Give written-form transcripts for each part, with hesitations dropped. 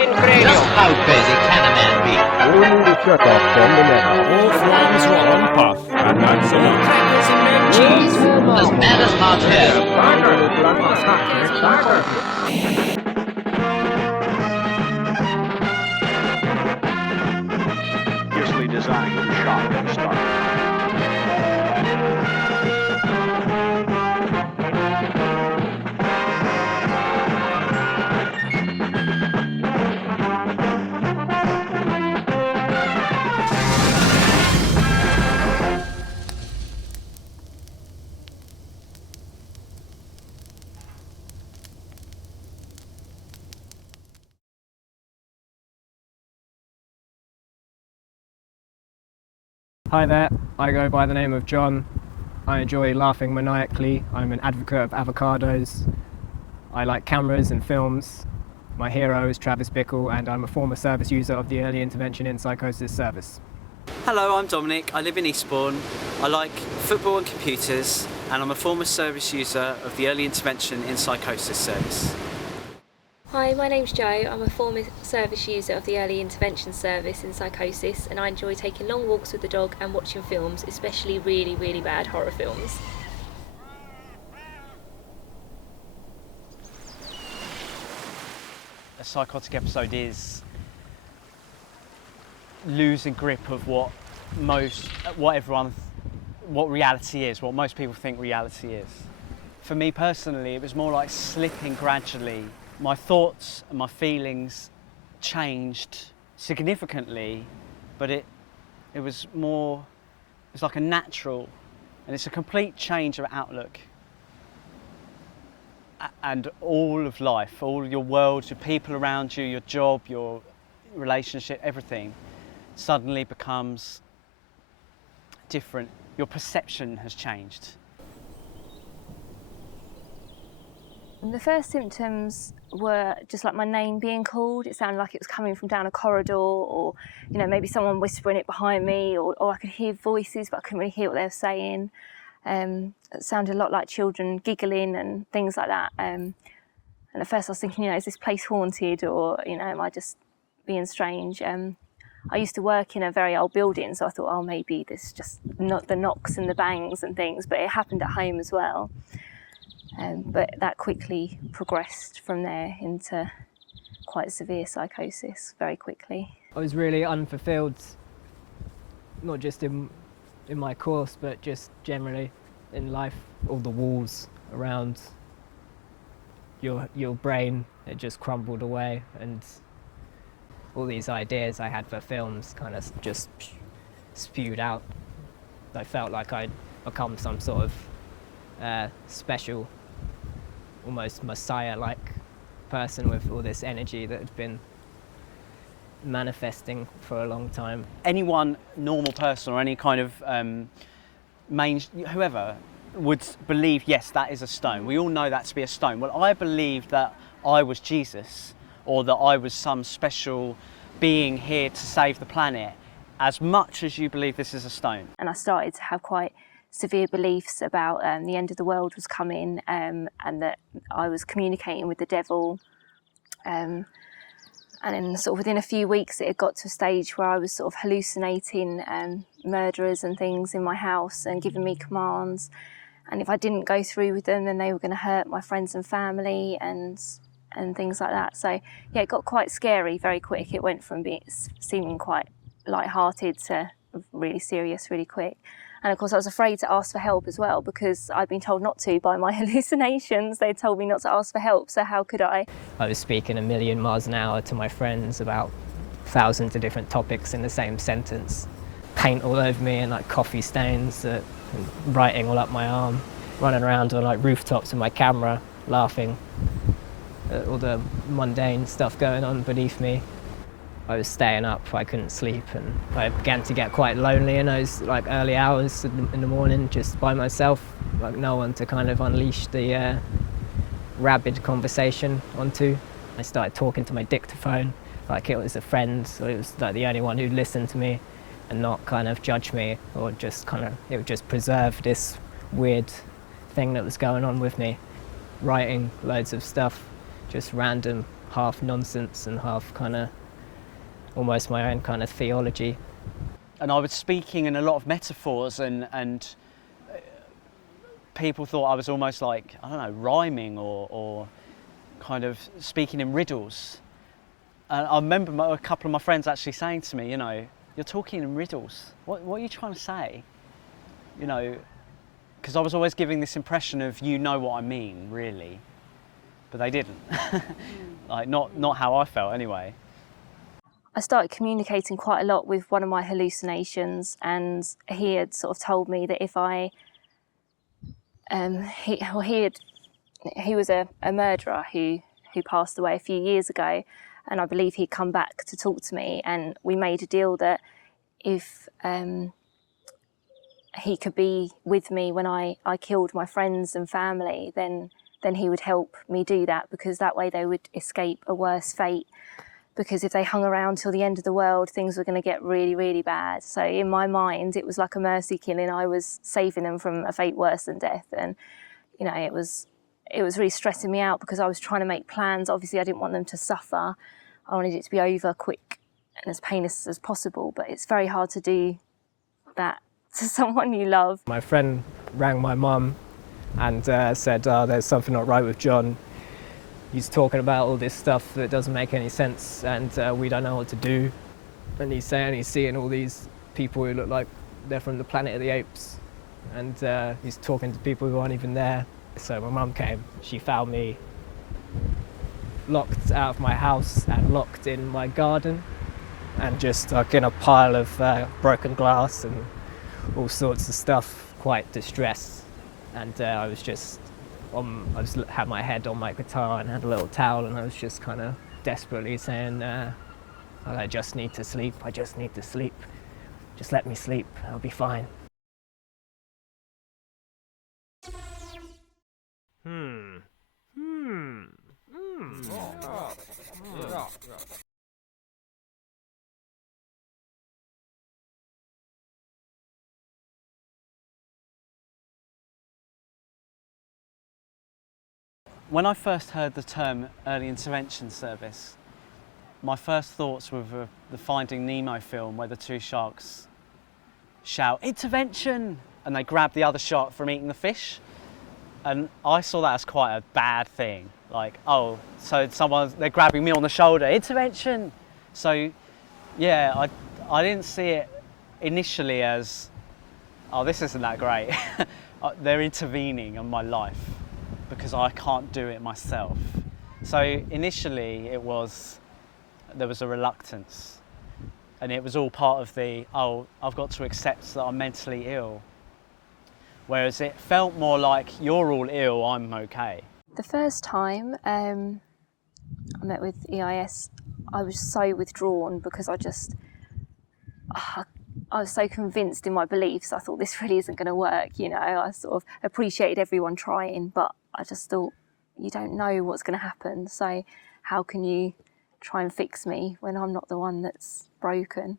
Just how crazy can a man be? Only the Chekhov can the next. All forms roll on puff, and that's all crackers and no cheese. As mad as hot hair. Obviously designed to shock and startle. Hi there, I go by the name of John. I enjoy laughing maniacally. I'm an advocate of avocados. I like cameras and films. My hero is Travis Bickle, and I'm a former service user of the Early Intervention in Psychosis service. Hello, I'm Dominic. I live in Eastbourne. I like football and computers, and I'm a former service user of the Early Intervention in Psychosis service. Hi, my name's Jo. I'm a former service user of the Early Intervention service in Psychosis, and I enjoy taking long walks with the dog and watching films, especially really, really bad horror films. A psychotic episode is losing grip of what reality is, what most people think reality is. For me personally, it was more like slipping gradually. My thoughts and my feelings changed significantly, but it was like a natural, and it's a complete change of outlook. And all of life, all your world, your people around you, your job, your relationship, everything suddenly becomes different. Your perception has changed. The first symptoms were just like my name being called. It sounded like it was coming from down a corridor, or maybe someone whispering it behind me, or I could hear voices but I couldn't really hear what they were saying. It sounded a lot like children giggling and things like that. And at first I was thinking, is this place haunted, or am I just being strange? I used to work in a very old building, so I thought, maybe this just not the knocks and the bangs and things, but it happened at home as well. But that quickly progressed from there into quite severe psychosis very quickly. I was really unfulfilled, not just in my course, but just generally in life. All the walls around your brain, it just crumbled away, and all these ideas I had for films kind of just spewed out. I felt like I'd become some sort of special, almost messiah-like person with all this energy that had been manifesting for a long time. Anyone, normal person or any kind of whoever would believe, yes, that is a stone. We all know that to be a stone. Well, I believed that I was Jesus, or that I was some special being here to save the planet, as much as you believe this is a stone. And I started to have quite severe beliefs about the end of the world was coming, and that I was communicating with the devil. And then sort of within a few weeks it had got to a stage where I was sort of hallucinating murderers and things in my house and giving me commands. And if I didn't go through with them, then they were going to hurt my friends and family and things like that. So yeah, it got quite scary very quick. It went from seeming quite light-hearted to really serious really quick. And of course I was afraid to ask for help as well, because I'd been told not to by my hallucinations. They told me not to ask for help, so how could I? I was speaking a million miles an hour to my friends about thousands of different topics in the same sentence. Paint all over me and like coffee stains, and writing all up my arm, running around on like rooftops with my camera, laughing at all the mundane stuff going on beneath me. I was staying up, I couldn't sleep, and I began to get quite lonely in those like early hours in the morning, just by myself, like no one to kind of unleash the rabid conversation onto. I started talking to my dictaphone like it was a friend, so it was like the only one who'd listen to me and not kind of judge me, or just kind of, it would just preserve this weird thing that was going on with me. Writing loads of stuff, just random half nonsense and half kind of almost my own kind of theology. And I was speaking in a lot of metaphors, and people thought I was almost like, I don't know, rhyming or kind of speaking in riddles. And I remember a couple of my friends actually saying to me, you know, you're talking in riddles. What are you trying to say? You know, because I was always giving this impression of, you know what I mean, really. But they didn't. Like, not how I felt anyway. I started communicating quite a lot with one of my hallucinations, and he had sort of told me that if I, he was a murderer who passed away a few years ago, and I believe he'd come back to talk to me, and we made a deal that if he could be with me when I killed my friends and family, then he would help me do that, because that way they would escape a worse fate. Because if they hung around till the end of the world, things were going to get really, really bad. So in my mind, it was like a mercy killing. I was saving them from a fate worse than death. And, you know, it was really stressing me out, because I was trying to make plans. Obviously, I didn't want them to suffer. I wanted it to be over quick and as painless as possible. But it's very hard to do that to someone you love. My friend rang my mum and said, there's something not right with John. He's talking about all this stuff that doesn't make any sense, and we don't know what to do. And he's saying he's seeing all these people who look like they're from the Planet of the Apes, and he's talking to people who aren't even there. So my mum came. She found me locked out of my house and locked in my garden, and just like in a pile of broken glass and all sorts of stuff, quite distressed. And I just had my head on my guitar and had a little towel, and I was just kind of desperately saying, I just need to sleep, I just need to sleep. Just let me sleep, I'll be fine. When I first heard the term early intervention service, my first thoughts were the Finding Nemo film, where the two sharks shout, "Intervention!" and they grab the other shark from eating the fish. And I saw that as quite a bad thing. Like, oh, so they're grabbing me on the shoulder, intervention! So, yeah, I didn't see it initially as, oh, this isn't that great. They're intervening in my life because I can't do it myself. So initially there was a reluctance, and it was all part of the, oh, I've got to accept that I'm mentally ill. Whereas it felt more like, you're all ill, I'm okay. The first time I met with EIS, I was so withdrawn, because I was so convinced in my beliefs. I thought, this really isn't going to work, you know. I sort of appreciated everyone trying, but I just thought, you don't know what's going to happen, so how can you try and fix me when I'm not the one that's broken?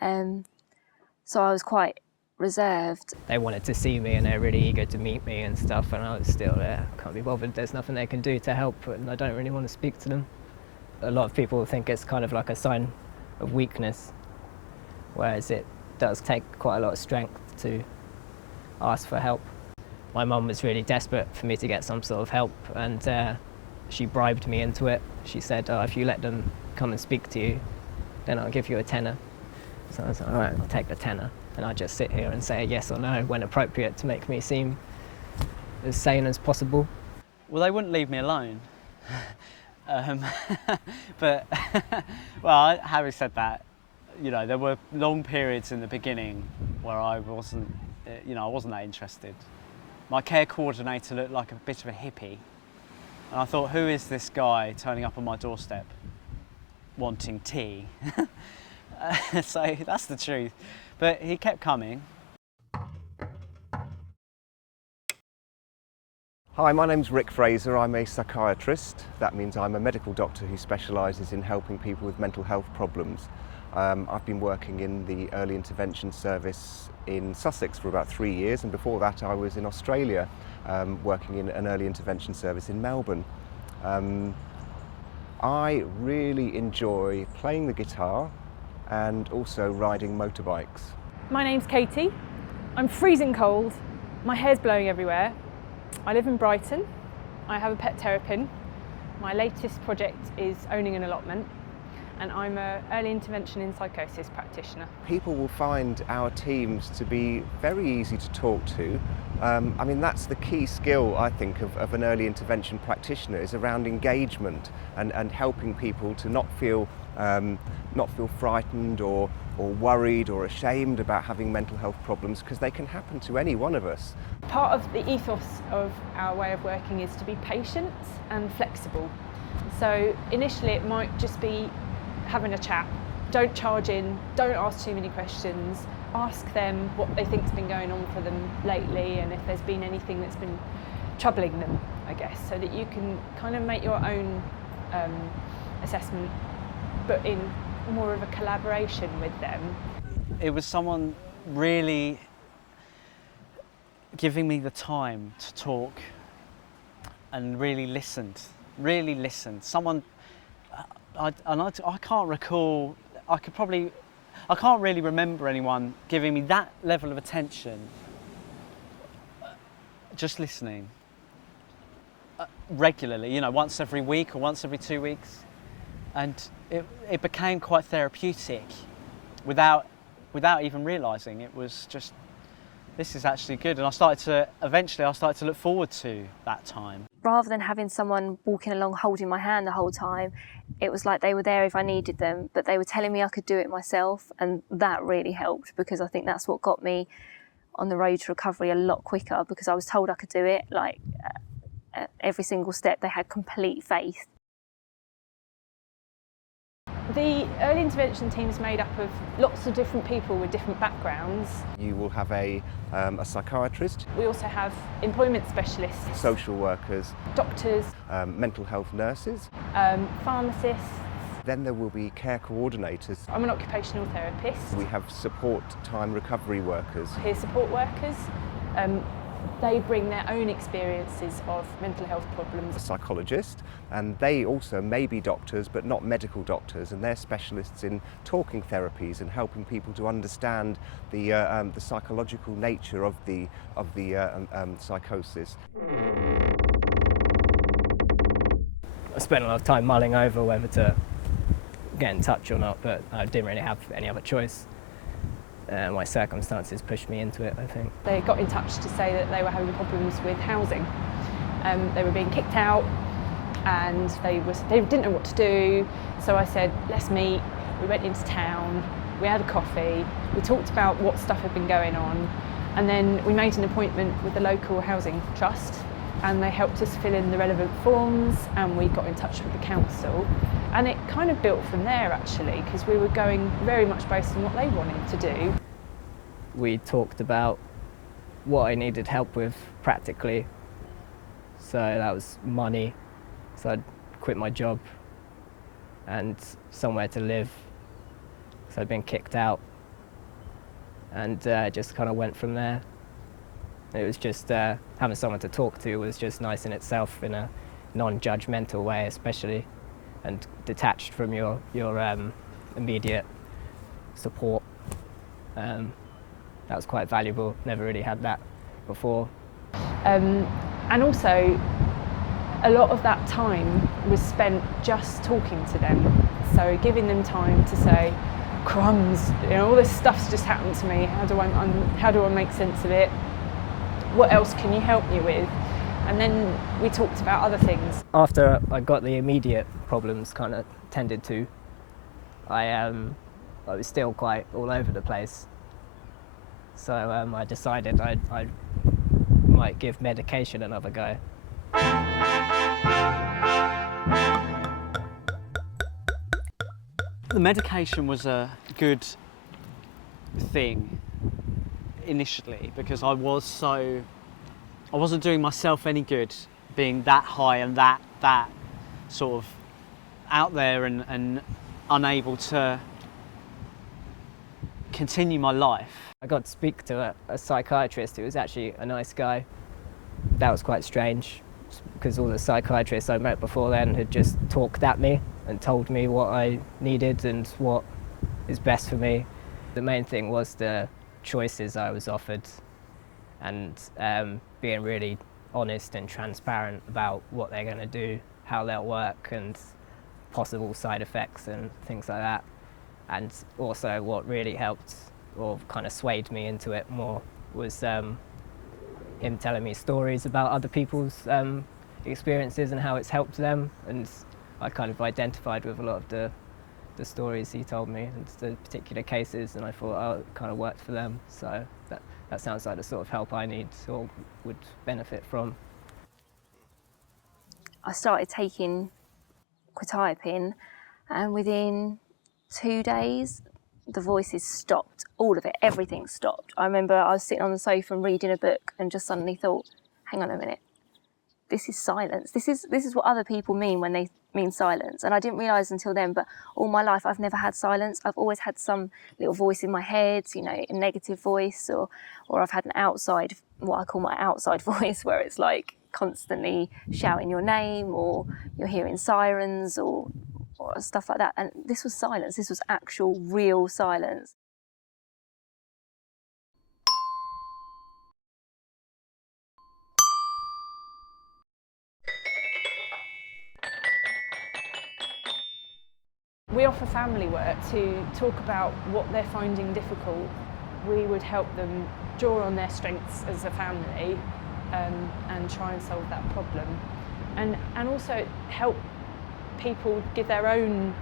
So I was quite reserved. They wanted to see me and they're really eager to meet me and stuff, and I was still there, can't be bothered, there's nothing they can do to help, and I don't really want to speak to them. A lot of people think it's kind of like a sign of weakness, whereas it does take quite a lot of strength to ask for help. My mum was really desperate for me to get some sort of help, and she bribed me into it. She said, if you let them come and speak to you, then I'll give you a tenner. So I was like, all right, I'll take the tenner. And I just sit here and say yes or no when appropriate to make me seem as sane as possible. Well, they wouldn't leave me alone. But, well, having said that, you know, there were long periods in the beginning where I wasn't that interested. My care coordinator looked like a bit of a hippie. And I thought, who is this guy turning up on my doorstep wanting tea? So that's the truth. But he kept coming. Hi, my name's Rick Fraser. I'm a psychiatrist. That means I'm a medical doctor who specialises in helping people with mental health problems. I've been working in the early intervention service in Sussex for about 3 years, and before that I was in Australia working in an early intervention service in Melbourne. I really enjoy playing the guitar and also riding motorbikes. My name's Katie. I'm freezing cold. My hair's blowing everywhere. I live in Brighton. I have a pet terrapin. My latest project is owning an allotment, and I'm an early intervention in psychosis practitioner. People will find our teams to be very easy to talk to. I mean, that's the key skill, I think, of an early intervention practitioner, is around engagement and helping people to not feel frightened or worried or ashamed about having mental health problems, because they can happen to any one of us. Part of the ethos of our way of working is to be patient and flexible. So initially it might just be having a chat. Don't charge in, don't ask too many questions. Ask them what they think's been going on for them lately, and if there's been anything that's been troubling them, I guess, so that you can kind of make your own assessment, but in more of a collaboration with them. It was someone really giving me the time to talk and really listened. Someone, I can't recall, I can't really remember anyone giving me that level of attention, just listening regularly, you know, once every week or once every 2 weeks. And it became quite therapeutic without even realising. It was just, this is actually good. And eventually I started to look forward to that time. Rather than having someone walking along holding my hand the whole time, it was like they were there if I needed them, but they were telling me I could do it myself, and that really helped, because I think that's what got me on the road to recovery a lot quicker, because I was told I could do it. Like at every single step, they had complete faith. The early intervention team is made up of lots of different people with different backgrounds. You will have a psychiatrist, We also have employment specialists, social workers, doctors, mental health nurses. pharmacists. Then there will be care coordinators. I'm an occupational therapist. We have support time recovery workers. Peer support workers. They bring their own experiences of mental health problems. A psychologist, and they also may be doctors but not medical doctors, and they're specialists in talking therapies and helping people to understand the psychological nature of the psychosis. I spent a lot of time mulling over whether to get in touch or not, but I didn't really have any other choice. My circumstances pushed me into it, I think. They got in touch to say that they were having problems with housing. They were being kicked out and they didn't know what to do. So I said, let's meet. We went into town, we had a coffee, we talked about what stuff had been going on, and then we made an appointment with the local housing trust, and they helped us fill in the relevant forms, and we got in touch with the council. And it kind of built from there, actually, because we were going very much based on what they wanted to do. We talked about what I needed help with practically. So that was money, so I'd quit my job, and somewhere to live, so I'd been kicked out, and just kind of went from there. It was just having someone to talk to was just nice in itself, in a non-judgmental way especially, and detached from your immediate support. That was quite valuable. Never really had that before. And also, a lot of that time was spent just talking to them. So giving them time to say, crumbs, you know, all this stuff's just happened to me. How do I make sense of it? What else can you help me with? And then we talked about other things. After I got the immediate problems kind of tended to, I was still quite all over the place. So I decided I might give medication another go. The medication was a good thing initially, because I wasn't doing myself any good being that high and that sort of out there and unable to continue my life. I got to speak to a psychiatrist who was actually a nice guy. That was quite strange. because all the psychiatrists I met before then had just talked at me and told me what I needed and what is best for me. The main thing was the choices I was offered, and being really honest and transparent about what they're going to do, how they'll work, and possible side effects and things like that. And also what really helped or kind of swayed me into it more was him telling me stories about other people's experiences and how it's helped them, and I kind of identified with a lot of the stories he told me and the particular cases, and I thought, oh, it kind of worked for them, so that sounds like the sort of help I need or would benefit from. I started taking quetiapine, and within 2 days the voices stopped, all of it, everything stopped. I remember I was sitting on the sofa and reading a book and just suddenly thought, hang on a minute, this is silence. This is what other people mean when they mean silence. And I didn't realise until then, but all my life I've never had silence. I've always had some little voice in my head, you know, a negative voice, or I've had an outside, what I call my outside voice, where it's like constantly shouting your name, or you're hearing sirens or stuff like that. And this was silence. This was actual, real silence. We offer family work to talk about what they're finding difficult. We would help them draw on their strengths as a family and try and solve that problem. And also help people give their own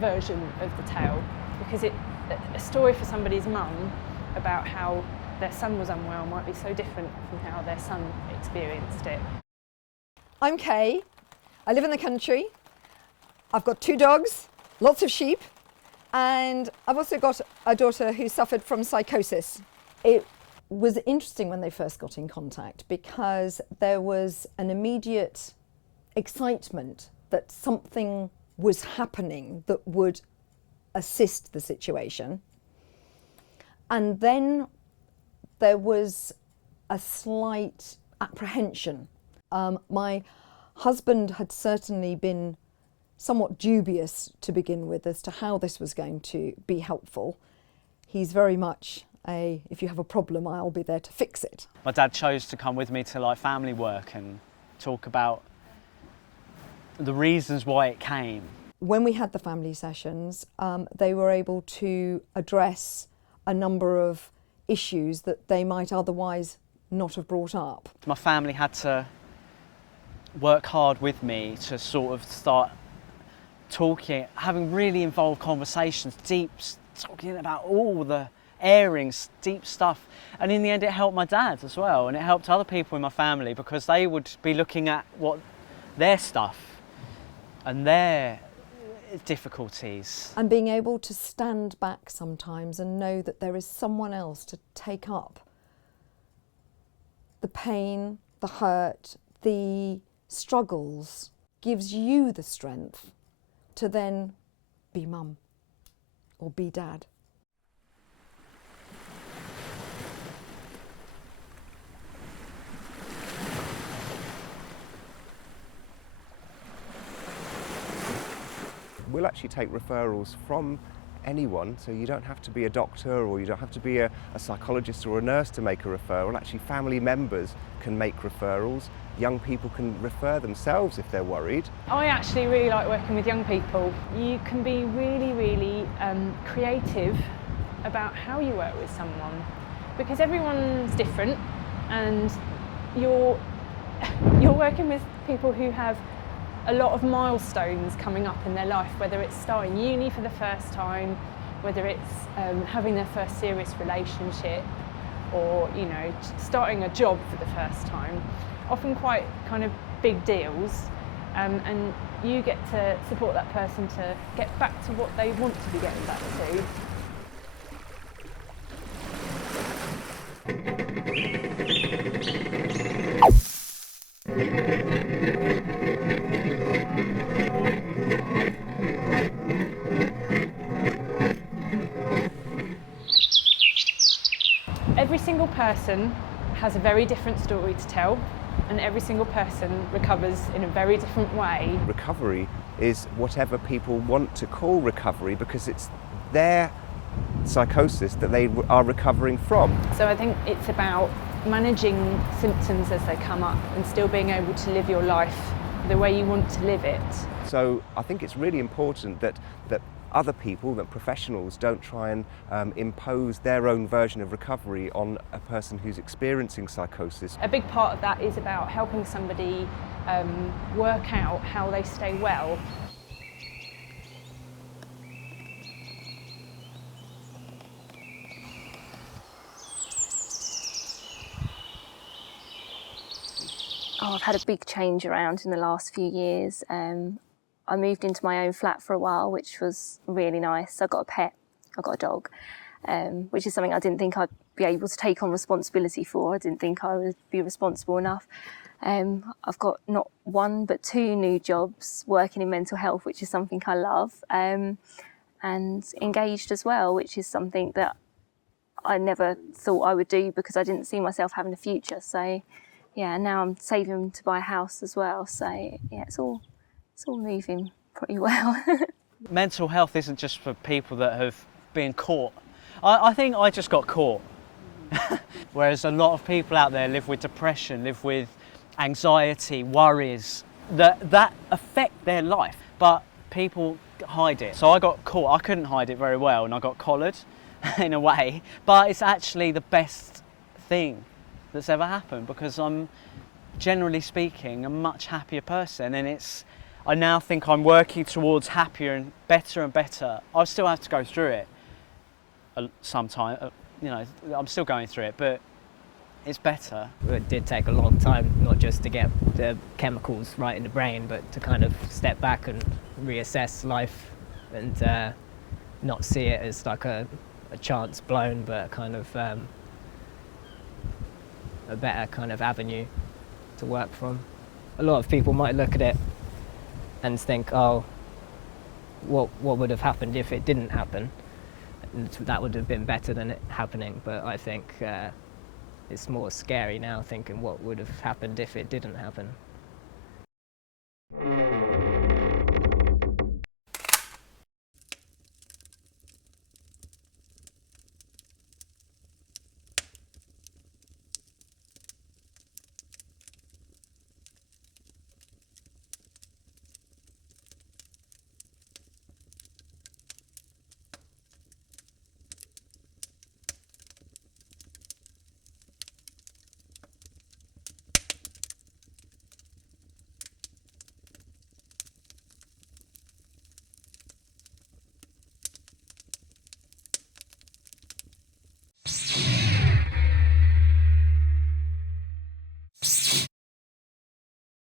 version of the tale, because a story for somebody's mum about how their son was unwell might be so different from how their son experienced it. I'm Kay. I live in the country. I've got 2 dogs, lots of sheep, and I've also got a daughter who suffered from psychosis. It was interesting when they first got in contact because there was an immediate excitement that something was happening that would assist the situation. And then there was a slight apprehension. My husband had certainly been somewhat dubious to begin with as to how this was going to be helpful. He's very much if you have a problem, I'll be there to fix it. My dad chose to come with me to like family work and talk about the reasons why it came. When we had the family sessions, they were able to address a number of issues that they might otherwise not have brought up. My family had to work hard with me to sort of start talking, having really involved conversations, talking about all the airings, deep stuff. And in the end it helped my dad as well, and it helped other people in my family because they would be looking at what their stuff and their difficulties. And being able to stand back sometimes and know that there is someone else to take up the pain, the hurt, the struggles, gives you the strength to then be mum or be dad. We'll actually take referrals from anyone, so you don't have to be a doctor or you don't have to be a psychologist or a nurse to make a referral. Actually, family members can make referrals. Young people can refer themselves if they're worried. I actually really like working with young people. You can be really, really creative about how you work with someone, because everyone's different, and you're working with people who have a lot of milestones coming up in their life, whether it's starting uni for the first time, whether it's having their first serious relationship, or starting a job for the first time. Often quite kind of big deals, and you get to support that person to get back to what they want to be getting back to. Every single person has a very different story to tell. and every single person recovers in a very different way. Recovery is whatever people want to call recovery because it's their psychosis that they are recovering from. So I think it's about managing symptoms as they come up and still being able to live your life the way you want to live it. So I think it's really important that other people, that professionals don't try and impose their own version of recovery on a person who's experiencing psychosis. A big part of that is about helping somebody work out how they stay well. Oh, I've had a big change around in the last few years. I moved into my own flat for a while, which was really nice. I got a pet, I got a dog, which is something I didn't think I'd be able to take on responsibility for. I didn't think I would be responsible enough. I've got not one but 2 new jobs working in mental health, which is something I love, and engaged as well, which is something that I never thought I would do because I didn't see myself having a future. So yeah, now I'm saving to buy a house as well. So yeah, it's all moving pretty well. Mental health isn't just for people that have been caught. I think I just got caught. Whereas a lot of people out there live with depression, live with anxiety, worries that affect their life, but people hide it. So I got caught. I couldn't hide it very well, and I got collared in a way, but it's actually the best thing that's ever happened because I'm, generally speaking, a much happier person, and I now think I'm working towards happier and better. I still have to go through it sometime, you know, I'm still going through it, but it's better. It did take a long time, not just to get the chemicals right in the brain, but to kind of step back and reassess life and not see it as like a chance blown, but kind of a better kind of avenue to work from. A lot of people might look at it and think, oh, what would have happened if it didn't happen? And that would have been better than it happening, but I think it's more scary now thinking what would have happened if it didn't happen.